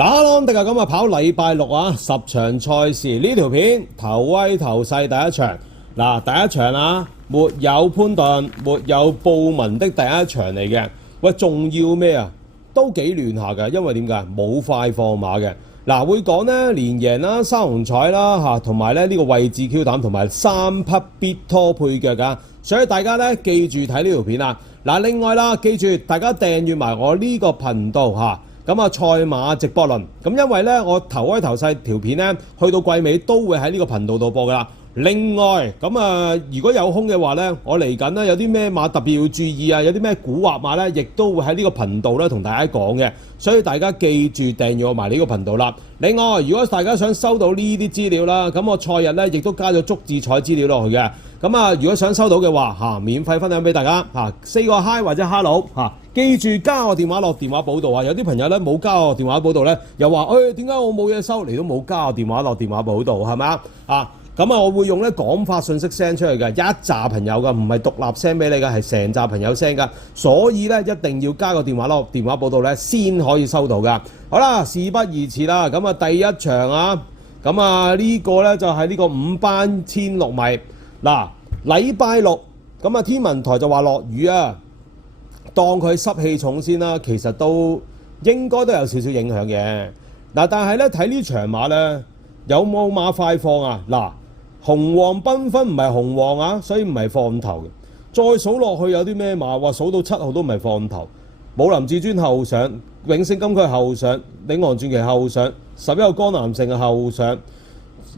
Hello，大家咁啊，跑禮拜六啊，10場賽事呢條片頭威頭勢第一場嗱，第一場啊，沒有潘頓，沒有布文的第一場嚟嘅。喂，仲要咩啊？都幾亂下嘅，因為點解冇快放馬嘅嗱，會講呢連贏啦、三紅彩啦嚇，同埋咧呢個位置 Q 膽同埋3匹必拖配腳㗎，所以大家咧記住睇呢條片啊嗱。另外啦，記住大家訂閱埋我呢個頻道嚇。咁啊，賽馬直播論咁，因為咧我頭開頭細條片咧，去到季尾都會喺呢個頻道度播噶啦。另外咁啊，如果有空嘅話咧，我嚟緊咧有啲咩馬特別要注意啊，有啲咩古惑馬咧，亦都會喺呢個頻道咧同大家講嘅。所以大家記住訂閱我埋呢個頻道啦。另外，如果大家想收到呢啲資料啦，咁我賽日咧亦都加咗足智彩資料落去嘅。咁啊，如果想收到嘅話免費分享俾大家4個 hi 或者 hello 記住加我電話落電話簿度啊！有啲朋友咧冇加我電話簿度咧，又話點解我冇嘢收嚟都冇加我電話落電話簿度係咪啊？咁啊，我會用咧廣發信息 send 出去嘅，一紮朋友㗎，唔係獨立 send 俾你㗎，係成紮朋友 send 㗎，所以咧一定要加個電話落電話簿度咧先可以收到㗎。好啦，事不宜遲啦，咁啊第一場啊，咁啊呢個咧就係呢個5班16米嗱，禮拜六咁啊天文台就話落雨啊。當佢濕氣重先啦，其實都應該都有少少影響嘅嗱。但係咧睇呢場馬咧，有冇馬快放啊？嗱，紅黃繽紛唔係紅黃啊，所以唔係放頭嘅。再數落去有啲咩馬？話數到7號都唔係放頭，武林至尊後上，永勝金區後上，領航傳奇後上，11號江南城後上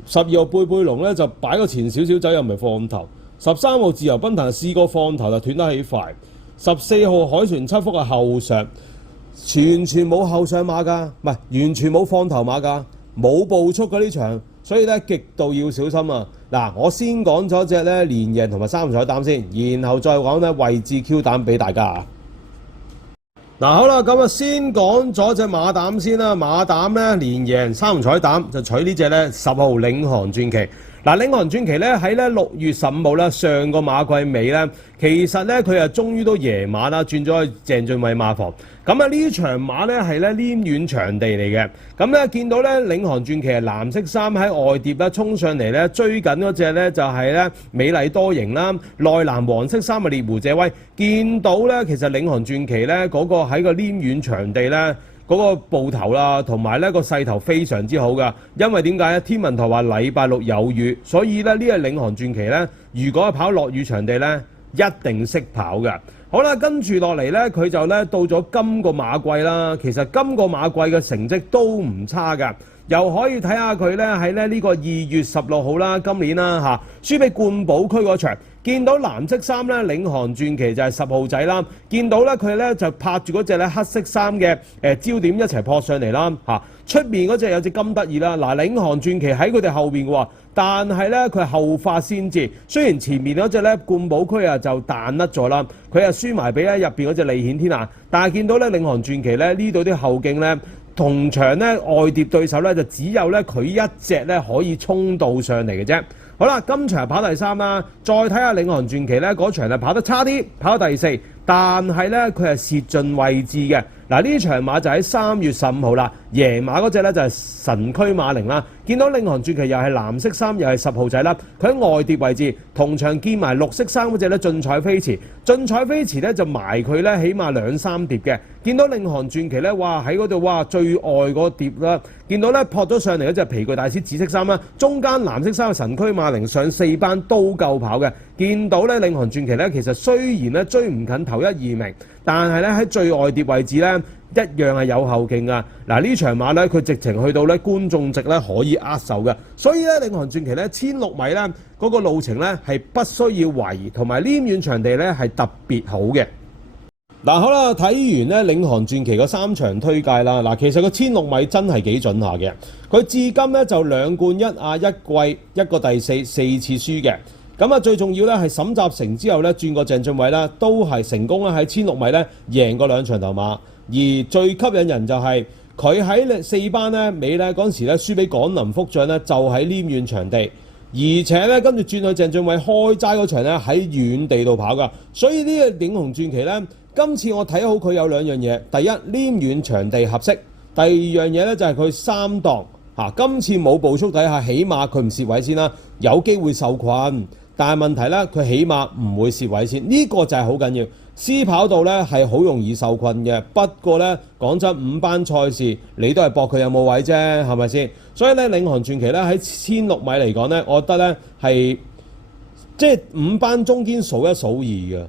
，12號貝貝龍咧就擺個前少少走又唔係放頭，13號自由奔騰試過放頭就斷得起快。14號海船七福係後上，完全冇後上馬㗎，唔係完全冇放頭馬㗎，冇步速㗎呢場，所以咧極度要小心啊！嗱，我先講咗隻咧連贏同埋三彩膽先，然後再講咧位置 Q 膽俾大家啊！嗱，好啦，咁啊先講咗隻馬膽先啦，馬膽咧連贏三紅彩膽就取呢隻咧10號領航傳奇。嗱，領航傳奇咧喺咧6月15號咧上個馬季尾咧，其實咧佢啊終於都贏馬啦，轉咗去鄭俊偉馬房。咁啊呢場馬咧係咧黏軟場地嚟嘅。咁咧見到咧領航傳奇係藍色衫喺外碟啦，衝上嚟咧追緊嗰隻咧就係咧美麗多型啦，內藍黃色衫嘅獵狐謝威。見到咧其實領航傳奇咧嗰個喺個黏軟場地咧。嗰個步頭啦，同埋咧個勢頭非常之好噶，因為點解咧？天文台話禮拜六有雨，所以咧呢個領航傳奇咧，如果係跑落雨場地咧，一定識跑嘅。好啦，跟住落嚟咧，佢就咧到咗今個馬季啦。其實今個馬季嘅成績都唔差噶，又可以睇下佢咧喺咧呢個2月16號啦，今年啦輸俾冠寶區嗰場。見到藍色衫咧，領航傳奇就係10號仔啦。見到咧佢咧就拍住嗰隻咧黑色衫嘅焦點一齊撲上嚟啦出面嗰隻有隻金得意啦。嗱，領航傳奇喺佢哋後邊嘅喎，但係咧佢係後發先至。雖然前面嗰隻咧冠寶區啊就彈甩咗啦，佢啊輸埋俾咧入邊嗰隻利顯天下。但係見到咧領航傳奇咧呢度啲後勁咧同場咧外碟對手咧就只有咧佢一隻咧可以衝到上嚟嘅啫。好啦，今場跑第3啦，再睇下領航傳奇咧嗰場係跑得差啲，跑第4，但係咧佢係蝕盡位置嘅。嗱，呢場馬就喺3月15號啦，贏馬嗰隻咧就係神驅馬靈啦。見到領航傳奇又係藍色衫，又係10號仔啦，佢喺外碟位置，同場見埋綠色衫嗰隻咧進彩飛馳，進彩飛馳咧就埋佢咧起碼2-3碟嘅。見到領航傳奇咧，哇喺嗰度哇最外嗰碟啦，見到咧撲咗上嚟嗰隻皮具大師紫色衫啦，中間藍色衫嘅神驅馬靈上4班都夠跑嘅。見到咧領航傳奇咧，其實雖然咧追唔近頭1、2名，但係咧喺最外碟位置咧一樣係有後勁噶。嗱，呢場馬咧佢直情去到咧觀眾席咧可以握手嘅，所以咧領航傳奇咧1600米咧嗰個路程咧係不需要懷疑，同埋黏軟場地咧係特別好嘅。嗱，好啦，睇完咧領航傳奇嗰3場推介啦。嗱，其實個1600米真係幾準下嘅，佢至今咧就2冠1亞1季1個第4，4次輸嘅。咁啊，最重要咧係沈集成之後咧轉過鄭俊偉啦，都係成功咧喺1600米咧贏過2場頭馬。而最吸引人就係佢喺4班咧尾咧嗰陣時咧輸俾港林福將咧，就喺黏軟場地，而且咧跟住轉去鄭俊偉開齋嗰場咧喺軟地度跑噶。所以呢個領航傳奇咧，今次我睇好佢有2樣嘢，第一黏軟場地合適。第第二樣嘢咧就係佢3檔今次冇步速底下，起碼佢唔蝕位先啦，有機會受困。但係問題咧，佢起碼唔會蝕位先，呢個就係好緊要。C 跑道咧係好容易受困嘅，不過咧講真，5班賽事你都係搏佢有冇位啫，係咪先？所以咧領航傳奇咧喺1600米嚟講咧，我覺得咧係即係5班中堅數一數二嘅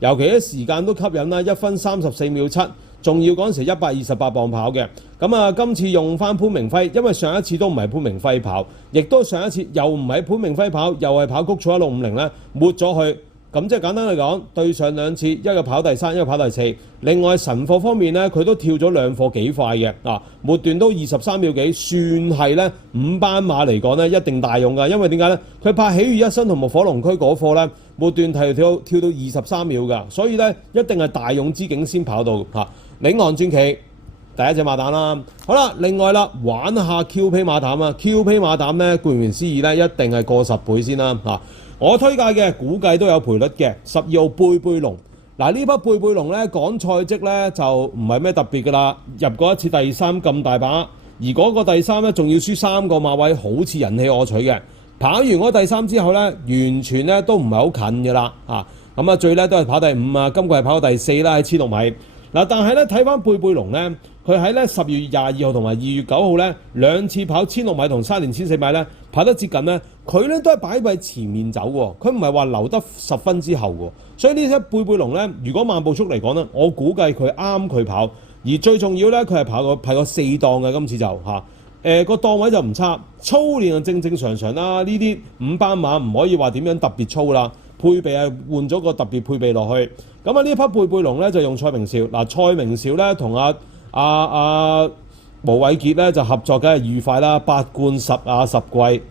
尤其啲時間都吸引啦，1分34秒7。仲要嗰陣時128磅跑嘅，咁今次用翻潘明輝，因為上一次都唔係潘明輝跑，亦都上一次又唔係潘明輝跑，又係跑谷草1650咧，抹咗佢。咁即係簡單嚟講，對上2次，一個跑第3，一個跑第4。另外神貨方面咧，佢都跳咗2課幾快嘅，末段都23秒幾，算係咧5班馬嚟講咧一定大用㗎。因為點解咧？佢拍喜悅一生同埋火龍區嗰課咧，末段跳到23秒㗎，所以咧一定係大勇之境先跑到領航傳奇第一隻馬膽啦。好啦，另外啦，玩下 QP 馬膽啊 ，QP 馬膽咧顧名思義咧一定係過10倍先啦我推介嘅估計都有賠率嘅，12號貝貝龍。呢匹貝貝龍咧講賽績咧就唔係咩特別㗎啦，入過一次第3咁大把，而嗰個第3咧仲要輸3個馬位，好似人氣我取嘅。跑完嗰第3之後咧，完全咧都唔係好近㗎啦咁最叻都係跑第5啊，今季係跑到第4啦喺1600米。但係咧睇翻貝貝龍咧，佢喺咧10月22號同埋2月9號咧2次跑1600米同3年1400米咧跑得接近咧，佢咧都係擺喺前面走喎，佢唔係話留得10分之後喎。所以呢隻貝貝龍咧，如果慢步速嚟講咧，我估計佢啱佢跑，而最重要咧佢係跑過4檔嘅，今次就個檔位就唔差，操練就正正常常啦。呢啲5班馬唔可以話點樣特別操啦，配備係換咗個特別配備落去。咁呢匹貝貝龍咧就用蔡明紹，蔡明紹咧同阿毛偉傑咧就合作梗係愉快啦，8冠10季，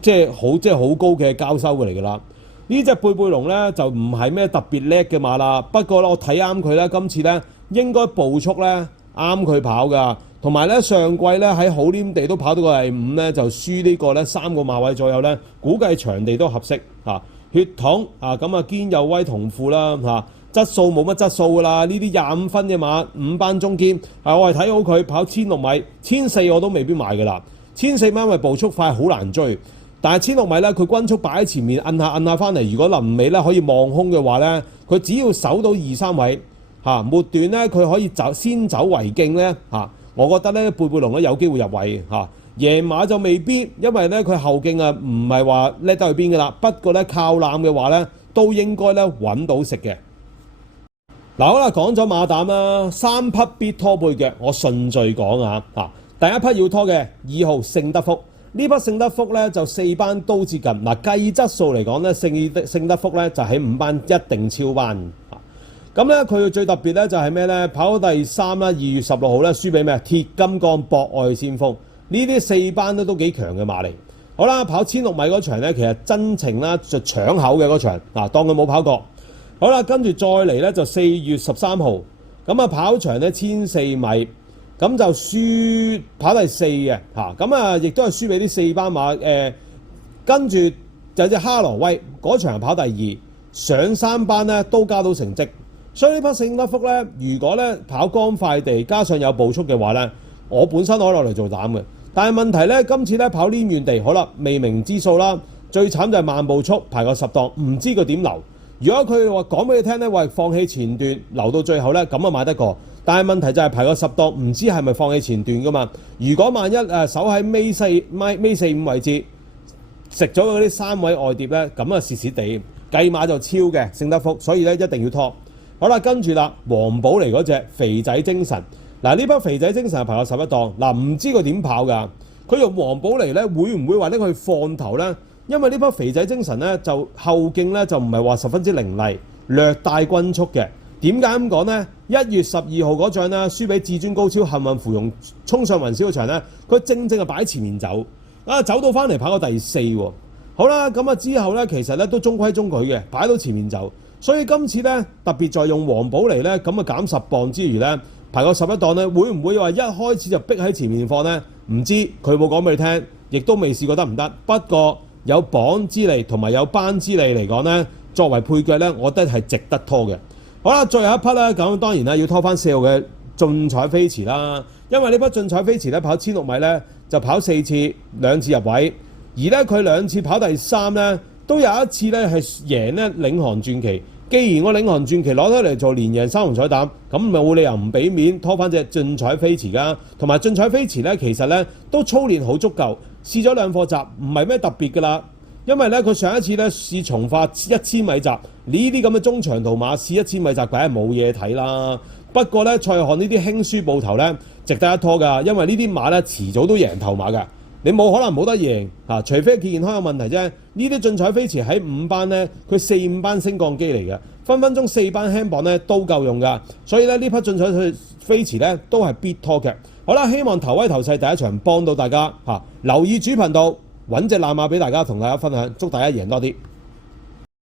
即係好高嘅交收嘅嚟㗎啦。呢隻貝貝龍咧就唔係咩特別叻嘅馬啦，不過咧我睇啱佢咧，今次咧應該步速咧啱佢跑㗎，同埋咧上季咧喺好黏地都跑到個第5咧，就輸呢個咧3個馬位左右咧，估計場地都合適血統堅有威同富啦質素冇乜質素㗎啦，呢啲25分嘅馬5班中堅我係睇好佢跑1600米，1400我都未必買㗎啦，1400米因為步速快好難追，但係1600米咧佢均速擺喺前面摁下翻嚟，如果臨尾咧可以望空嘅話咧，佢只要守到2-3位末段咧佢可以先走為敬咧我覺得咧貝貝龍咧有機會入位贏馬就未必，因為咧佢後勁唔係話叻得去邊㗎啦。不過咧靠攬嘅話咧，都應該咧揾到食嘅。好啦，講咗馬膽啦，3匹必拖背腳，我順序講第一匹要拖嘅2號聖德福，呢匹聖德福咧就4班都接近計質素嚟講咧，聖德福咧就喺5班一定超班咁咧佢最特別咧就係咩咧？跑到第3啦，2月16號咧輸俾咩？鐵金剛博愛先鋒。呢啲4班都幾強嘅馬嚟。好啦，跑1600米嗰場咧，其實真情啦就搶口嘅嗰場當佢冇跑過。好啦，跟住再嚟咧就4月13號，咁跑場咧1400米，咁就輸跑第4嘅咁亦都係輸俾啲4班馬跟住就隻哈羅威嗰場跑第2，上3班咧都加到成績。所以呢匹聖德福咧，如果咧跑乾快地，加上有步速嘅話咧，我本身可以落嚟做膽嘅。但係問題咧，今次咧跑黏軟地，好啦，未明之數啦，最慘就係慢步速排個10檔，唔知佢點留。如果佢話講俾你聽咧，喂放棄前段留到最後咧，咁買得過。但係問題就係排個10檔，唔知係咪放棄前段噶嘛？如果萬一守喺尾4-5位置，食咗嗰啲3位外碟咧，咁蝕蝕地，計馬就超嘅聖德福，所以咧一定要拖。好啦，跟住啦，黃寶嚟嗰隻肥仔精神，呢匹肥仔精神係排個11檔，唔知佢點跑㗎？佢用黃寶嚟咧，會唔會話拎佢放頭咧？因為呢匹肥仔精神咧，就後勁咧就唔係話十分之凌厲，略帶均速嘅。點解咁講呢？1月12號嗰仗咧，輸俾至尊高超幸運芙蓉衝上雲霄嗰場咧，佢正係擺喺前面走，走到翻嚟跑個第4喎。好啦，咁之後咧，其實咧都中規中矩嘅，擺到前面走。所以今次咧特別在用黃寶嚟咧，咁減10磅之餘咧，排個11檔咧，會唔會話一開始就逼喺前面放咧？唔知，佢冇講俾你聽，亦都未試過得唔得。不過有磅之利同埋有班之利嚟講咧，作為配腳咧，我覺得係值得拖嘅。好啦，最後一匹咧，咁當然啦，要拖翻4號嘅進彩飛馳啦。因為呢匹俊彩飛馳咧跑1600米咧就跑4次，2次入位，而咧佢2次跑第3咧都有一次咧係贏咧領航傳奇。既然我領航傳奇攞咗嚟做連贏3紅彩膽，咁冇理由唔俾面拖翻隻俊彩飛馳㗎。同埋俊彩飛馳咧，其實咧都操練好足夠，試咗2課習，唔係咩特別㗎啦。因為咧佢上一次咧試從化1000米閘，呢啲咁嘅中長途馬試1000米閘，梗係冇嘢睇啦。不過咧蔡漢呢啲輕輸報頭咧，值得一拖㗎，因為呢啲馬咧遲早都贏頭馬㗎。你冇可能冇得贏啊！除非健康有問題啫。呢啲俊彩飛馳喺5班咧，佢4、5班升降機嚟嘅，分分鐘4班輕磅咧都夠用㗎。所以咧呢匹俊彩飛馳咧都係必拖嘅。好啦，希望頭威頭勢第一場幫到大家嚇，留意主頻道揾隻爛馬俾大家同大家分享，祝大家贏多啲。